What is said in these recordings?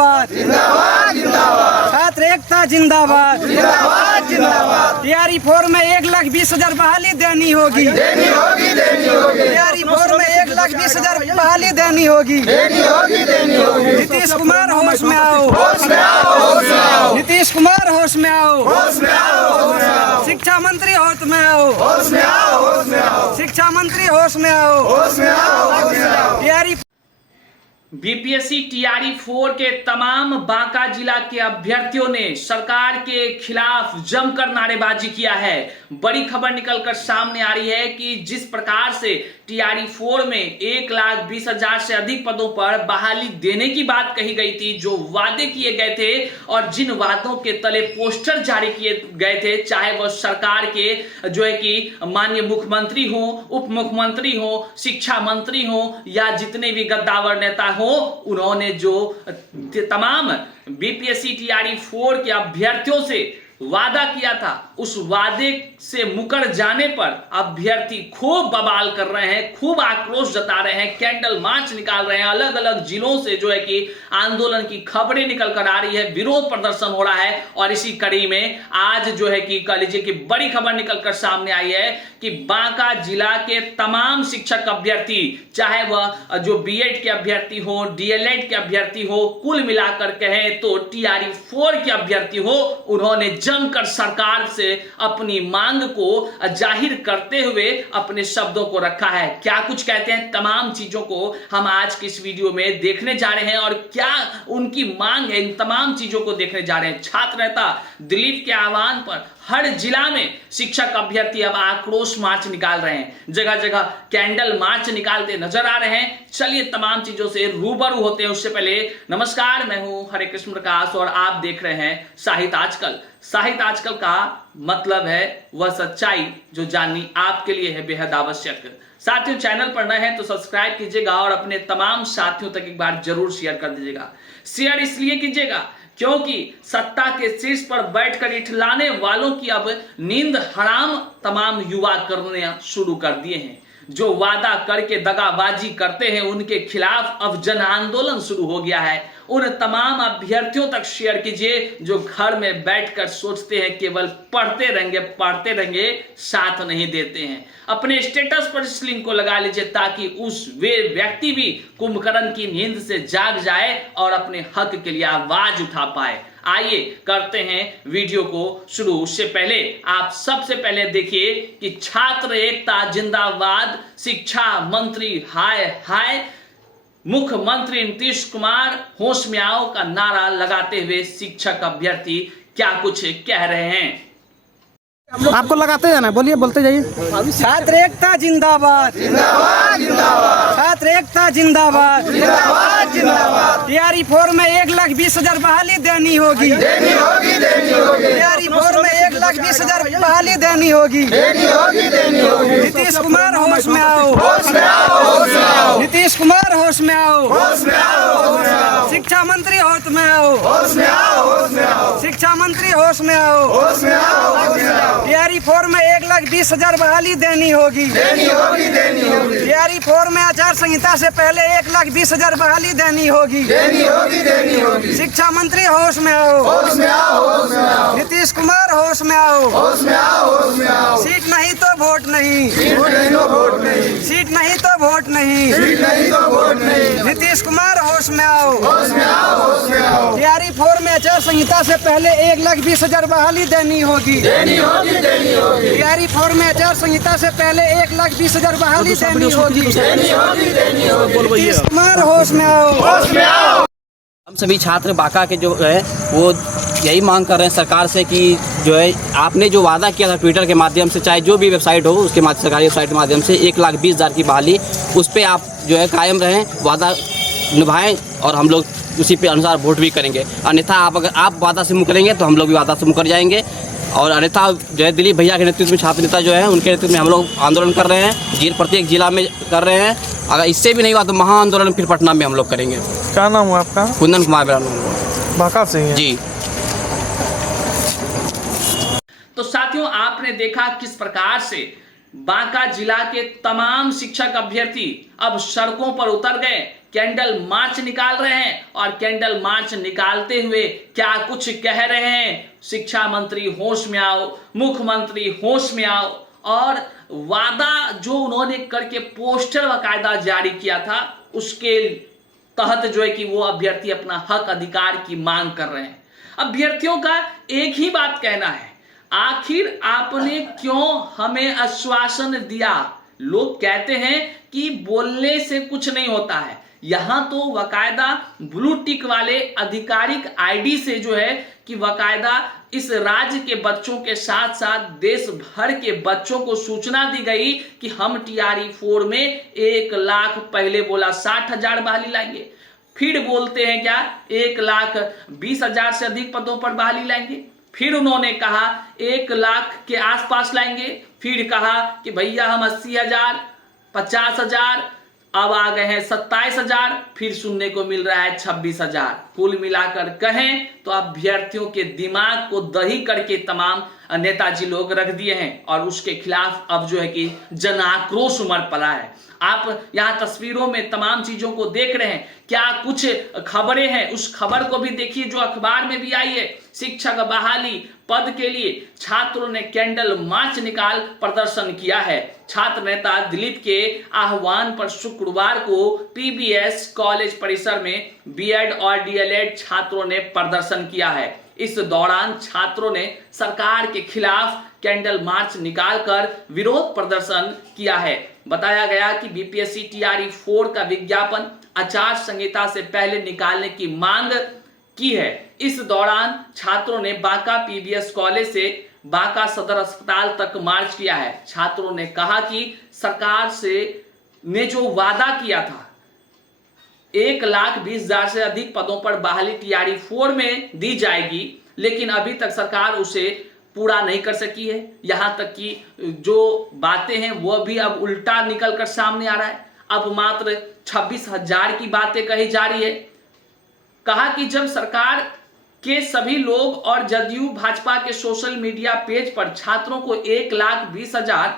जिंदाबाद, छात्र एकता जिंदाबाद, तैयारी 4 में 1,20,000 बहाली देनी होगी, तैयारी 4 में 1,20,000 बहाली देनी होगी। नीतीश कुमार होश में आओ, नीतीश कुमार होश में आओ, शिक्षा मंत्री होश में आओ, शिक्षा मंत्री होश में आओ, तैयारी। बीपीएससी टीआरई 4 के तमाम बांका जिला के अभ्यर्थियों ने सरकार के खिलाफ जमकर नारेबाजी किया है। बड़ी खबर निकलकर सामने आ रही है कि जिस प्रकार से टीआरई 4 में 1,20,000 से अधिक पदों पर बहाली देने की बात कही गई थी, जो वादे किए गए थे और जिन वादों के तले पोस्टर जारी किए गए थे, चाहे वह सरकार के जो है कि माननीय मुख्यमंत्री हो, उप मुख्यमंत्री हो, शिक्षा मंत्री हो या जितने भी गद्दावर नेता हो, उन्होंने जो तमाम बीपीएससी टीआरई 4 के अभ्यर्थियों से वादा किया था, उस वादे से मुकर जाने पर अभ्यर्थी खूब बवाल कर रहे हैं, खूब आक्रोश जता रहे हैं, कैंडल मार्च निकाल रहे हैं। अलग अलग जिलों से जो है कि आंदोलन की खबरें निकल कर आ रही है, विरोध प्रदर्शन हो रहा है। और इसी कड़ी में आज जो है कि कह लीजिए कि बड़ी खबर निकलकर सामने आई है कि बांका जिला के तमाम शिक्षक अभ्यर्थी, चाहे वह जो बीएड के अभ्यर्थी हो, डीएलएड के अभ्यर्थी हो, कुल मिलाकर कहें तो टीआरई 4 के अभ्यर्थी हो, उन्होंने जमकर सरकार से अपनी मांग को जाहिर करते हुए अपने शब्दों को रखा है। क्या कुछ कहते हैं, तमाम चीजों को हम आज की इस वीडियो में देखने जा रहे हैं और क्या उनकी मांग है, इन तमाम चीजों को देखने जा रहे हैं। छात्र नेता दिलीप के आह्वान पर हर जिला में शिक्षक अभ्यर्थी अब आक्रोश मार्च निकाल रहे हैं, जगह जगह कैंडल मार्च निकालते नजर आ रहे हैं। चलिए तमाम चीजों से रूबरू होते हैं। उससे पहले नमस्कार, मैं हूं हरे कृष्ण प्रकाश और आप देख रहे हैं साहित्य आजकल। साहित्य आजकल का मतलब है वह सच्चाई जो जाननी आपके लिए है बेहद आवश्यक। साथियों, चैनल पर नए हैं तो सब्सक्राइब कीजिएगा और अपने तमाम साथियों तक एक बार जरूर शेयर कर दीजिएगा। शेयर इसलिए कीजिएगा क्योंकि सत्ता के शीर्ष पर बैठकर इठलाने वालों की अब नींद हराम तमाम युवा करने शुरू कर दिए हैं। जो वादा करके दगाबाजी करते हैं, उनके खिलाफ अब जन आंदोलन शुरू हो गया है। उन तमाम अभ्यर्थियों तक शेयर कीजिए जो घर में बैठकर सोचते हैं केवल पढ़ते रहेंगे, साथ नहीं देते हैं। अपने स्टेटस पर इस लिंक को लगा लीजिए ताकि वे व्यक्ति भी कुंभकर्ण की नींद से जाग जाए और अपने हक के लिए आवाज उठा पाए। आइए करते हैं वीडियो को शुरू। उससे पहले आप सबसे पहले देखिए कि छात्र एकता जिंदाबाद, शिक्षा मंत्री हाय हाय, मुख्यमंत्री नीतीश कुमार होश में आओ का नारा लगाते हुए शिक्षक अभ्यर्थी क्या कुछ कह रहे हैं। आपको लगाते जाना, बोलिए, बोलते जाइए। छात्र एकता जिंदाबाद, छात्र एकता जिंदाबाद, तैयारी 4 में 1,20,000 बहाली देनी होगी, तैयारी 4 में 1,20,000 बहाली देनी होगी। नीतीश कुमार होश में आओ, नीतीश कुमार होश में आओ, शिक्षा मंत्री होश में आओ, शिक्षा मंत्री होश में आओ, तैयारी 4 में 1,20,000 बहाली देनी होगी, तैयारी 4 में आचार संहिता से पहले 1,20,000 बहाली देनी होगी। शिक्षा मंत्री होश में आओ, नीतीश कुमार होश में आओ, सीट नहीं तो वोट नहीं, सीट नहीं तो वोट नहीं, नीतीश कुमार होश में आओ, तैयारी 4 में आचार संहिता से पहले 1,20,000 बहाली देनी होगी, तैयारी 4 में आचार संहिता से पहले 1,20,000 बहाली देनी होगी। नीतीश कुमार होश में आओ। हम सभी छात्र बांका के जो है वो यही मांग कर रहे हैं सरकार से कि जो है आपने जो वादा किया था ट्विटर के माध्यम से, चाहे जो भी वेबसाइट हो उसके माध्यम, सरकारी वेबसाइट के माध्यम से 1,20,000 की बहाली, उस पर आप जो है कायम रहें, वादा निभाएं और हम लोग उसी पे अनुसार वोट भी करेंगे। अन्यथा अगर आप वादा से मुकरेंगे तो हम लोग भी वादा से मुकर जाएंगे। और अन्यथा जो है दिलीप भैया के नेतृत्व में छात्र नेता जो है उनके नेतृत्व में हम लोग आंदोलन कर रहे हैं, प्रत्येक जिला में कर रहे हैं। अगर इससे भी नहीं हुआ तो महा आंदोलन फिर पटना में हम लोग करेंगे। क्या नाम हुआ आपका? कुंदन कुमार मेरा नाम, बांका से है जी। तो साथियों, आपने देखा किस प्रकार से बांका जिला के तमाम शिक्षक अभ्यर्थी अब सड़कों पर उतर गए। कैंडल मार्च निकाल रहे हैं और कैंडल मार्च निकालते हुए क्या कुछ कह रहे हैं। शिक्षा मंत्री होश में आओ, मुख्यमंत्री होश में आओ, और वादा जो उन्होंने करके पोस्टर बाकायदा जारी किया था उसके तहत जो है कि वो अभ्यर्थी अपना हक अधिकार की मांग कर रहे हैं। अभ्यर्थियों का एक ही बात कहना है, आखिर आपने क्यों हमें आश्वासन दिया। लोग कहते हैं कि बोलने से कुछ नहीं होता है, यहां तो वकायदा ब्लू टिक वाले आधिकारिक आईडी से जो है कि वकायदा इस राज्य के बच्चों के साथ साथ देश भर के बच्चों को सूचना दी गई कि हम टीआरई 4 में 1 लाख, पहले बोला 60,000 बहाली लाएंगे, फिर बोलते हैं क्या 1,20,000 से अधिक पदों पर बहाली लाएंगे, फिर उन्होंने कहा 1 लाख के आसपास लाएंगे, फिर कहा कि भैया हम 80,000, 50,000, अब आ गए हैं 27,000, फिर सुनने को मिल रहा है 26,000। कुल मिलाकर कहें तो अभ्यर्थियों के दिमाग को दही करके तमाम नेताजी लोग रख दिए हैं और उसके खिलाफ अब जो है कि जन आक्रोश उमड़ पड़ा है। आप यहाँ तस्वीरों में तमाम चीजों को देख रहे हैं, क्या कुछ खबरें हैं, उस खबर को भी देखिए जो अखबार में भी आई है। शिक्षक बहाली पद के लिए छात्रों ने कैंडल मार्च निकाल प्रदर्शन किया है। छात्र नेता दिलीप के आह्वान पर शुक्रवार को पीबीएस कॉलेज परिसर में बीएड और डीएलएड छात्रों ने प्रदर्शन किया है। इस दौरान छात्रों ने सरकार के खिलाफ कैंडल मार्च निकालकर विरोध प्रदर्शन किया है। बताया गया कि बीपीएससी टीआरई 4 का विज्ञापन आचार संहिता से पहले निकालने की मांग की है। इस दौरान छात्रों ने बांका पीबीएस कॉलेज से बांका सदर अस्पताल तक मार्च किया है। छात्रों ने कहा कि सरकार से ने जो वादा किया था 1,20,000 से अधिक पदों पर बहाली टीआरई 4 में दी जाएगी, लेकिन अभी तक सरकार उसे पूरा नहीं कर सकी है। यहां तक कि जो बातें हैं वह भी अब उल्टा निकल कर सामने आ रहा है। अब मात्र 26,000 की बातें कही जा रही है। कहा कि जब सरकार के सभी लोग और जदयू भाजपा के सोशल मीडिया पेज पर छात्रों को 1,20,000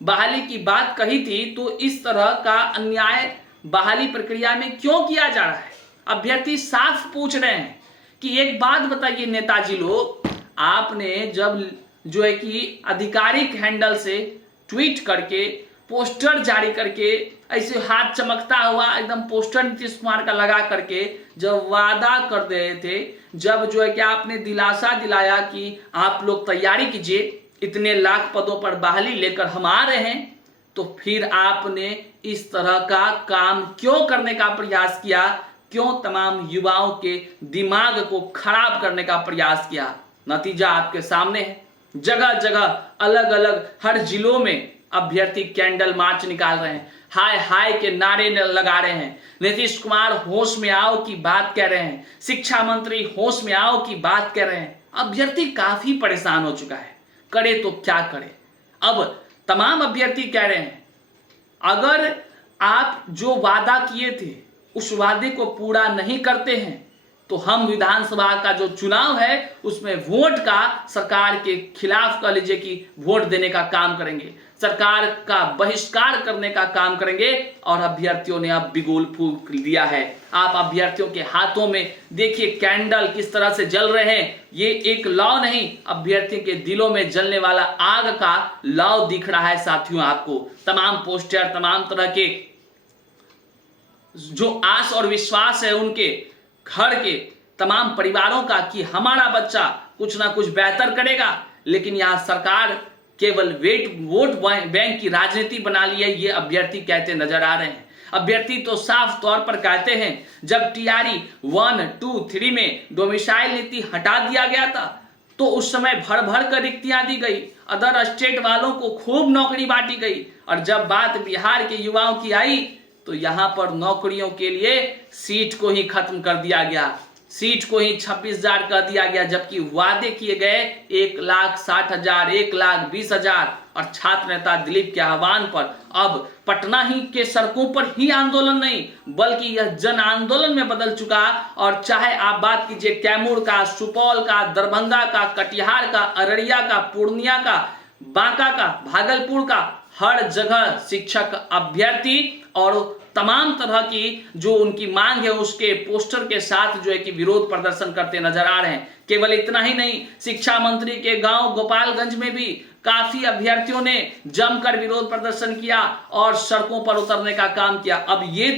बहाली की बात कही थी, तो इस तरह का अन्याय बहाली प्रक्रिया में क्यों किया जा रहा है। अभ्यर्थी साफ पूछ रहे हैं कि एक बात बताइए नेताजी लोग, आपने जब जो है कि आधिकारिक हैंडल से ट्वीट करके पोस्टर जारी करके ऐसे हाथ चमकता हुआ एकदम पोस्टर नीतीश कुमार का लगा करके जब वादा कर रहे थे, जब जो है कि आपने दिलासा दिलाया कि आप लोग तैयारी कीजिए, इतने लाख पदों पर बहाली लेकर हम आ रहे हैं, तो फिर आपने इस तरह का काम क्यों करने का प्रयास किया, क्यों तमाम युवाओं के दिमाग को खराब करने का प्रयास किया। नतीजा आपके सामने है। जगह जगह अलग अलग हर जिलों में अभ्यर्थी कैंडल मार्च निकाल रहे हैं, हाय हाय के नारे लगा रहे हैं, नीतीश कुमार होश में आओ की बात कह रहे हैं, शिक्षा मंत्री होश में आओ की बात कह रहे हैं। अभ्यर्थी काफी परेशान हो चुका है, करे तो क्या करे। अब तमाम अभ्यर्थी कह रहे हैं अगर आप जो वादा किए थे उस वादे को पूरा नहीं करते हैं तो हम विधानसभा का जो चुनाव है उसमें वोट का सरकार के खिलाफ कह लीजिए कि वोट देने का काम करेंगे, सरकार का बहिष्कार करने का काम करेंगे। और अभ्यर्थियों ने अब बिगुल फूंक दिया है। आप अभ्यर्थियों के हाथों में देखिए कैंडल किस तरह से जल रहे हैं। ये एक लौ नहीं, अभ्यर्थियों के दिलों में जलने वाला आग का लौ दिख रहा है साथियों। आपको तमाम पोस्टर, तमाम तरह के जो आस और विश्वास है उनके घर के तमाम परिवारों का कि हमारा बच्चा कुछ ना कुछ बेहतर करेगा, लेकिन यहाँ सरकार केवल वोट बैंक की राजनीति बना ली है, ये अभ्यर्थी कहते नजर आ रहे हैं। अभ्यर्थी तो साफ तौर पर कहते हैं जब टीआरई 1, 2, 3 में डोमिसाइल नीति हटा दिया गया था तो उस समय भर भर कर रिक्तियां दी गई, अदर स्टेट वालों को खूब नौकरी बांटी गई, और जब बात बिहार के युवाओं की आई तो यहां पर नौकरियों के लिए सीट को ही खत्म कर दिया गया, सीट को ही 26,000 कर दिया गया, जबकि वादे किए गए 1,60,000, 1,20,000। और छात्र नेता दिलीप के आह्वान पर अब पटना ही के सड़कों पर ही आंदोलन नहीं बल्कि यह जन आंदोलन में बदल चुका। और चाहे आप बात कीजिए कैमूर का, सुपौल का, दरभंगा का, कटिहार का, अररिया का, पूर्णिया का, बांका का, भागलपुर का, हर जगह शिक्षक अभ्यर्थी और तमाम तरह की जो उनकी मांग है उसके पोस्टर के साथ जो है कि विरोध प्रदर्शन करते नजर आ रहे हैं। केवल इतना ही नहीं, शिक्षा मंत्री के गांव गोपालगंज में भी काफी अभ्यर्थियों ने जमकर विरोध प्रदर्शन किया और सड़कों पर उतरने का काम किया। अब ये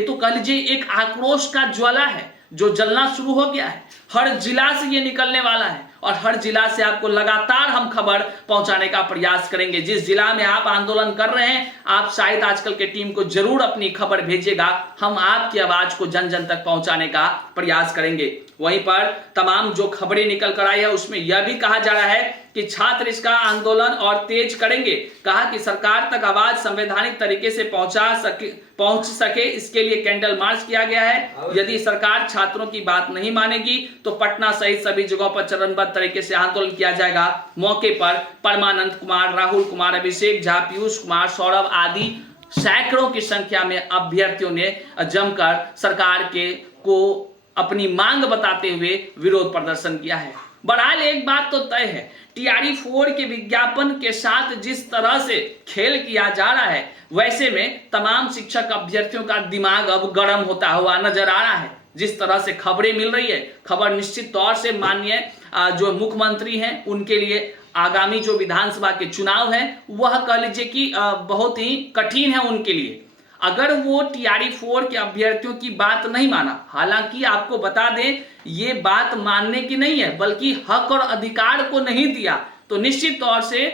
तो कह लीजिए एक आक्रोश का ज्वाला है जो जलना शुरू हो गया है। हर जिला से ये निकलने वाला है और हर जिला से आपको लगातार हम खबर पहुंचाने का प्रयास करेंगे। जिस जिला में आप आंदोलन कर रहे हैं, आप शायद आजकल के टीम को जरूर अपनी खबर भेजिएगा, हम आपकी आवाज को जन जन तक पहुंचाने का प्रयास करेंगे। वहीं पर तमाम जो खबरें निकल कर आई है उसमें यह भी कहा जा रहा है कि छात्र इसका आंदोलन और तेज करेंगे। कहा कि सरकार तक आवाज संवैधानिक तरीके से पहुंच सके इसके लिए कैंडल मार्च किया गया है। यदि सरकार छात्रों की बात नहीं मानेगी तो पटना सहित सभी जगहों पर चरणबद्ध तरीके से आंदोलन किया जाएगा। मौके पर परमानंद कुमार, राहुल कुमार, अभिषेक झा, पीयूष कुमार, सौरभ आदि सैकड़ों की संख्या में अभ्यर्थियों ने जमकर सरकार को अपनी मांग बताते हुए विरोध प्रदर्शन किया है। बहरहाल एक बात तो तय है, टीआरई 4 के विज्ञापन के साथ जिस तरह से खेल किया जा रहा है वैसे में तमाम शिक्षक अभ्यर्थियों का दिमाग अब गर्म होता हुआ नजर आ रहा है। जिस तरह से खबरें मिल रही है, खबर निश्चित तौर से माननीय जो मुख्यमंत्री हैं उनके लिए आगामी जो विधानसभा के चुनाव है वह कह लीजिए कि बहुत ही कठिन है उनके लिए। अगर वो टीआरई 4 के अभ्यर्थियों की बात नहीं माना, हालांकि आपको बता दें ये बात मानने की नहीं है बल्कि हक और अधिकार को नहीं दिया, तो निश्चित तौर से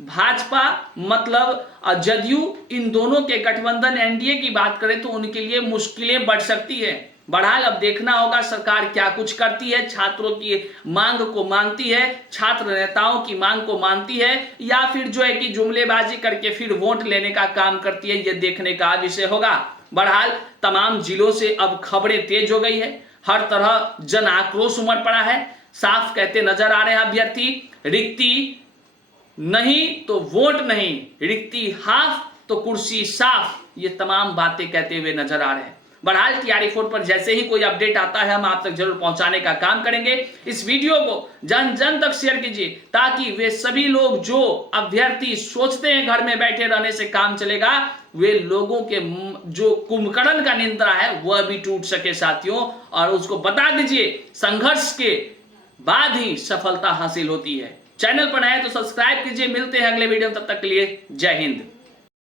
भाजपा मतलब जदयू इन दोनों के गठबंधन एनडीए की बात करें तो उनके लिए मुश्किलें बढ़ सकती है। बहरहाल अब देखना होगा सरकार क्या कुछ करती है, छात्रों की मांग को मानती है, छात्र नेताओं की मांग को मानती है या फिर जो है कि जुमलेबाजी करके फिर वोट लेने का काम करती है, ये देखने का विषय होगा। बहरहाल तमाम जिलों से अब खबरें तेज हो गई है, हर तरह जन आक्रोश उमड़ पड़ा है। साफ कहते नजर आ रहे हैं अभ्यर्थी, रिक्ति नहीं तो वोट नहीं, रिक्ति हाफ तो कुर्सी साफ, ये तमाम बातें कहते हुए नजर आ रहे हैं। बहरहाल टीआरई 4 पर जैसे ही कोई अपडेट आता है हम आप तक जरूर पहुंचाने का काम करेंगे। इस वीडियो को जन जन तक शेयर कीजिए ताकि वे सभी लोग जो अभ्यर्थी सोचते हैं घर में बैठे रहने से काम चलेगा, वे लोगों के जो कुंभकर्ण का निंदा है वह भी टूट सके साथियों, और उसको बता दीजिए संघर्ष के बाद ही सफलता हासिल होती है। चैनल पर नए तो सब्सक्राइब कीजिए। मिलते हैं अगले वीडियो में, तब तक के लिए जय हिंद।